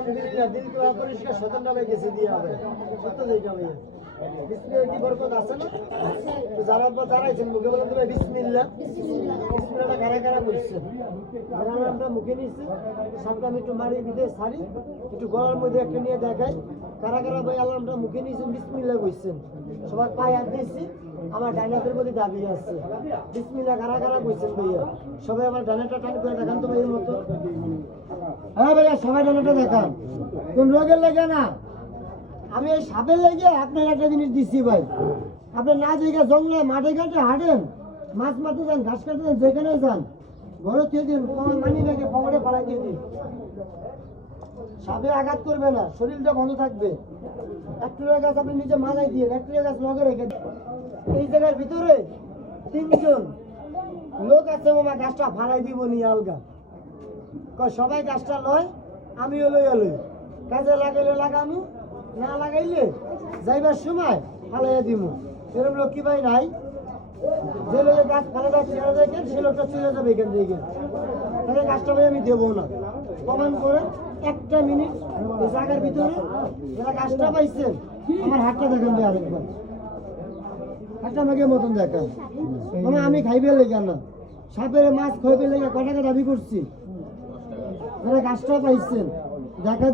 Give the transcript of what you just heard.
আলহামদুলিল্লাহ দিল কে পরিষ্কার স্বতন্ত্রভাবে গেছে দিয়ে হবে সত্য দেখা ভাইয়া বিসমিল্লাহ কি বরকত আছে না তো যারা দাঁড়াইছেন মুখে বলেন ভাই বিসমিল্লাহ বিসমিল্লাহটা কারা কারা বলছেন যারা আমরা মুখে নিচ্ছি সামনে আমি একটু মারি বিদে সারি একটু গলার মধ্যে একটা নিয়ে দেখাই কারা কারা ভাই আল্লাহ আমরা মুখে নিয়েছেন বিসমিল্লাহ কইছেন সবার পায়ে হাত দিয়েছি আমার ডাইনাতের প্রতি দাবি আছে বিসমিল্লাহ কারা কারা কইছেন ভাইয়া সবাই আমার ডানাটা টান করে দেখান তো ভাইয়ের মতো হ্যাঁ ভাইয়া সবাই ডানাটা দেখান কোন রোগের লেগে না আমি এই সাপের লেগে আপনার একটা জিনিস দিচ্ছি ভাই আপনি না জায়গা জঙ্গলে মাঠে ঘাটে হাঁটেন মাছ মারতে যান ঘাস কাটতে যান যেখানে যান ঘরে দিয়ে দিন তোমার মানি ব্যাগে পকেটে ফালাই দিয়ে দিন সাপে আঘাত করবে না শরীরটা বন্ধ থাকবে একটা গাছ আপনি নিজে মালাই দিয়ে একটা গাছ লগে রেখে এই জায়গার ভিতরে 3 জন লোক আছে মামা গাছটা ফালাই দিব নি আলগা সবাই গাছটা লয় আমিও লইয়া লই কাজে লাগাইলে লাগামু না লাগাইলে যাইবার সময় ফালাইয়া দিব এরকম লোক কি ভাই নাই যে লোকের গাছ ফালাটা ছেড়ে দেখেন সে লোকটা চলে যাবে এখান থেকে তাহলে গাছটা ভাই আমি দেবো না প্রমাণ করে 1 মিনিট এই জায়গার ভিতরে যারা গাছটা পাইছেন আমার হাতটা দেখেন ভাই আরেকবার হাতটা আমাকে মতন দেখান মানে আমি খাইবে লেগে না সাপের মাছ খাইবে লেগে কটাকা দাবি করছি যারা গাছটা পাইছেন দেখা